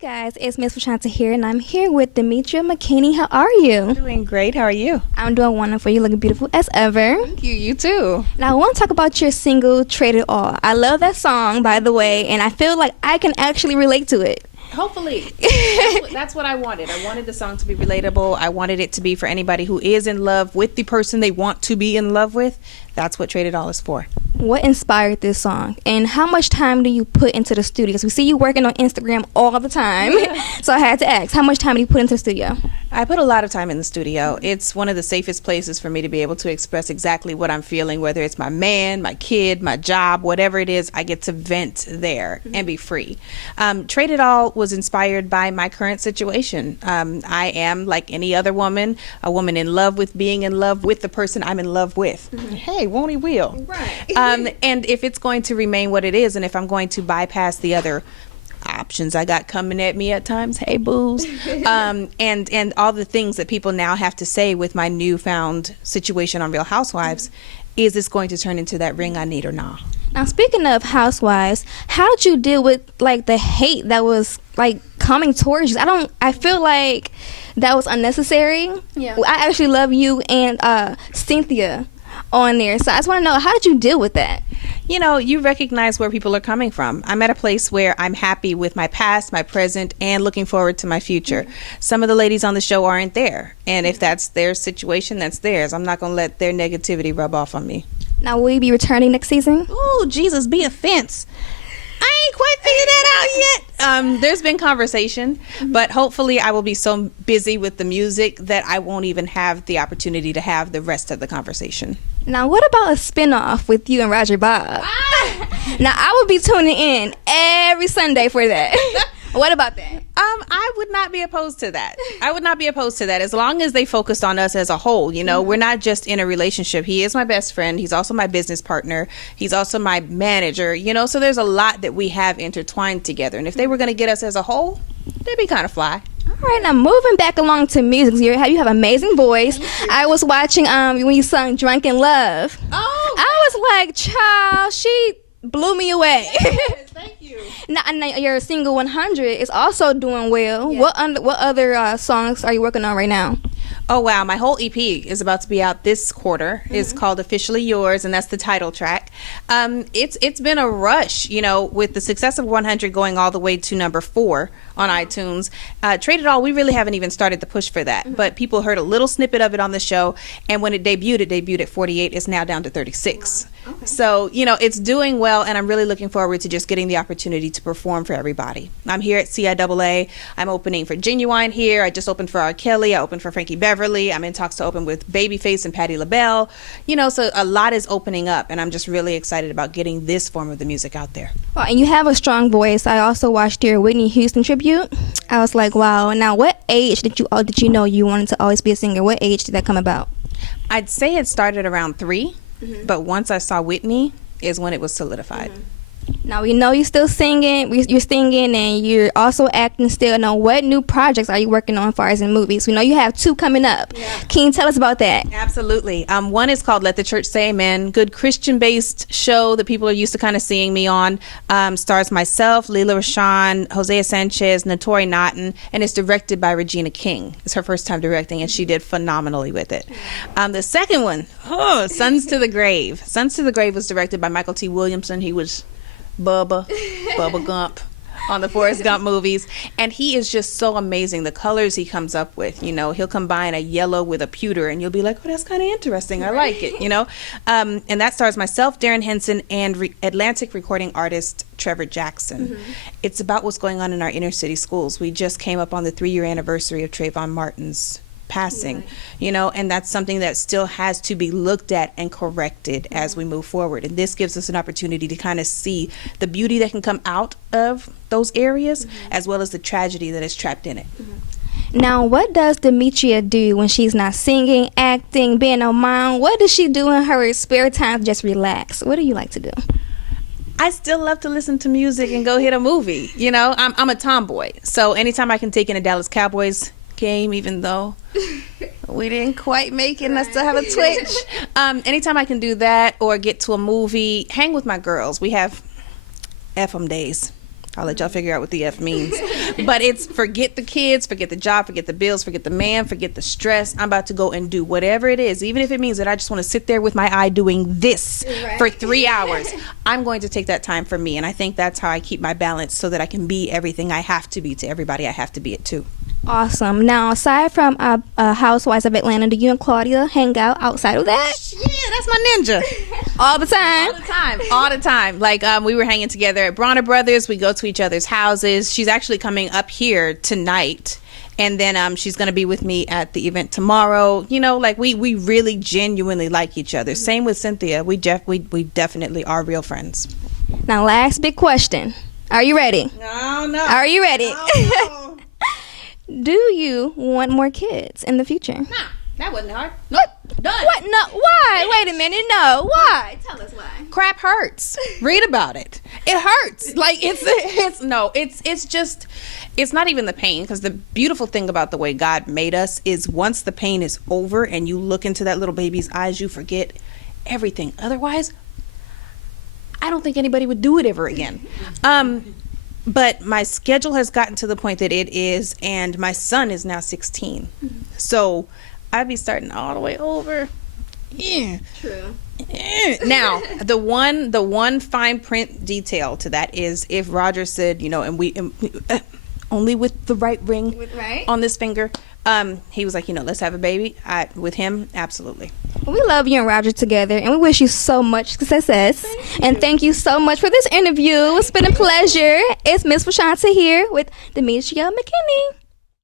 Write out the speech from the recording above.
Guys, it's MissPhaShunta here, and I'm here with Demetria McKinney. How are you? Doing great. How are you? I'm doing wonderful. You're looking beautiful as ever. Thank you. You too. Now, I want to talk about your single, Trade It All. I love that song, by the way, and I feel like I can actually relate to it. Hopefully. That's what I wanted. I wanted the song to be relatable. I wanted it to be for anybody who is in love with the person they want to be in love with. That's what Trade It All is for. What inspired this song, and how much time do you put into the studio? Because we see you working on Instagram all the time, so I had to ask, how much time do you put into the studio? I put a lot of time in the studio. It's one of the safest places for me to be able to express exactly what I'm feeling, whether it's my man, my kid, my job, whatever it is. I get to vent there and be free. Trade It All was inspired by my current situation. I am, like any other woman, a woman in love with being in love with the person I'm in love with. Hey, won't he will. Right. And if it's going to remain what it is, and if I'm going to bypass the other options I got coming at me at times, hey boos, and all the things that people now have to say with my newfound situation on Real Housewives, is this going to turn into that ring I need or not? Now, speaking of Housewives, how did you deal with like the hate that was like coming towards you? I feel like that was unnecessary. Yeah. I actually love you and Cynthia on there, so I just want to know, how did you deal with that? You know, you recognize where people are coming from. I'm at a place where I'm happy with my past, my present, and looking forward to my future. Some of the ladies on the show aren't there, and if that's their situation, that's theirs. I'm not going to let their negativity rub off on me. Now, will you be returning next season? Ooh, Jesus, be a fence. I ain't quite figured that out yet. There's been conversation, but hopefully I will be so busy with the music that I won't even have the opportunity to have the rest of the conversation. Now, what about a spinoff with you and Roger Bob? Now, I will be tuning in every Sunday for that. What about that? I would not be opposed to that. I would not be opposed to that, as long as they focused on us as a whole. You know, we're not just in a relationship. He is my best friend. He's also my business partner. He's also my manager. You know, so there's a lot that we have intertwined together. And if they were going to get us as a whole, that'd be kind of fly. All right, now moving back along to music, you have amazing voice. I was watching when you sung "Drunk in Love." Oh, I was like, child, she blew me away. yes, thank you. Now, your single 100 is also doing well. Yeah. What other songs are you working on right now? Oh, wow. My whole EP is about to be out this quarter. It's called Officially Yours, and that's the title track. It's been a rush, you know, with the success of 100 going all the way to number 4 on iTunes. Trade It All, we really haven't even started the push for that, but people heard a little snippet of it on the show, and when it debuted at 48. It's now down to 36. Wow. Okay. So, you know, it's doing well, and I'm really looking forward to just getting the opportunity to perform for everybody. I'm here at CIAA. I'm opening for Genuine here. I just opened for R. Kelly. I opened for Frankie Beverly. I'm in talks to open with Babyface and Patti LaBelle. You know, so a lot is opening up, and I'm just really excited about getting this form of the music out there. Well, and you have a strong voice. I also watched your Whitney Houston tribute. I was like, wow. Now, what age did you know you wanted to always be a singer? What age did that come about? I'd say it started around 3, but once I saw Whitney is when it was solidified. Now, we know you're still singing. You're singing, and you're also acting still. Now, what new projects are you working on as far as in movies? We know you have 2 coming up. Yeah. Can you tell us about that? Absolutely. One is called Let the Church Say Amen. Good Christian-based show that people are used to kind of seeing me on. Stars myself, Leela Rashawn, Hosea Sanchez, Notori Naughton, and it's directed by Regina King. It's her first time directing, and she did phenomenally with it. The second one, Sons to the Grave. Sons to the Grave was directed by Michael T. Williamson. He was Bubba Gump on the Forrest Gump movies, and he is just so amazing. The colors he comes up with, you know, he'll combine a yellow with a pewter, and you'll be like, oh, that's kind of interesting. I like it, you know. And that stars myself, Darren Henson, and Atlantic recording artist Trevor Jackson. It's about what's going on in our inner city schools. We just came up on the 3-year anniversary of Trayvon Martin's passing, you know, and that's something that still has to be looked at and corrected as we move forward. And this gives us an opportunity to kind of see the beauty that can come out of those areas, as well as the tragedy that is trapped in it. Now, what does Demetria do when she's not singing, acting, being a mom? What does she do in her spare time to just relax? What do you like to do? I still love to listen to music and go hit a movie. You know, I'm a tomboy, so anytime I can take in a Dallas Cowboys game, even though we didn't quite make it and I still have a twitch. Anytime I can do that or get to a movie, hang with my girls. We have FM days. I'll let y'all figure out what the F means. But it's forget the kids, forget the job, forget the bills, forget the man, forget the stress. I'm about to go and do whatever it is, even if it means that I just want to sit there with my eye doing this for 3 hours. I'm going to take that time for me. And I think that's how I keep my balance so that I can be everything I have to be to everybody I have to be it to. Awesome. Now, aside from Housewives of Atlanta, do you and Claudia hang out outside of that? Yeah, that's my ninja. All the time? All the time. Like, we were hanging together at Bronner Brothers. We go to each other's houses. She's actually coming up here tonight. And then she's going to be with me at the event tomorrow. You know, like, we really genuinely like each other. Same with Cynthia. We definitely are real friends. Now, last big question. Are you ready? No. Are you ready? No. Do you want more kids in the future? Nah, that wasn't hard. Nope. Done. What? No. Why? Wait a minute. No. Why? Tell us why. Crap hurts. Read about it. It hurts. Like, it's just, it's not even the pain, because the beautiful thing about the way God made us is once the pain is over and you look into that little baby's eyes, you forget everything. Otherwise, I don't think anybody would do it ever again. But my schedule has gotten to the point that it is, and my son is now 16. So I'd be starting all the way over. Yeah. True. Now, the one fine print detail to that is if Roger said, you know, and we only with the right ring on this finger, he was like, you know, let's have a baby. With him, absolutely. We love you and Roger together, and we wish you so much success. And thank you so much for this interview. It's been a pleasure. It's MissPhaShunta here with Demetria McKinney.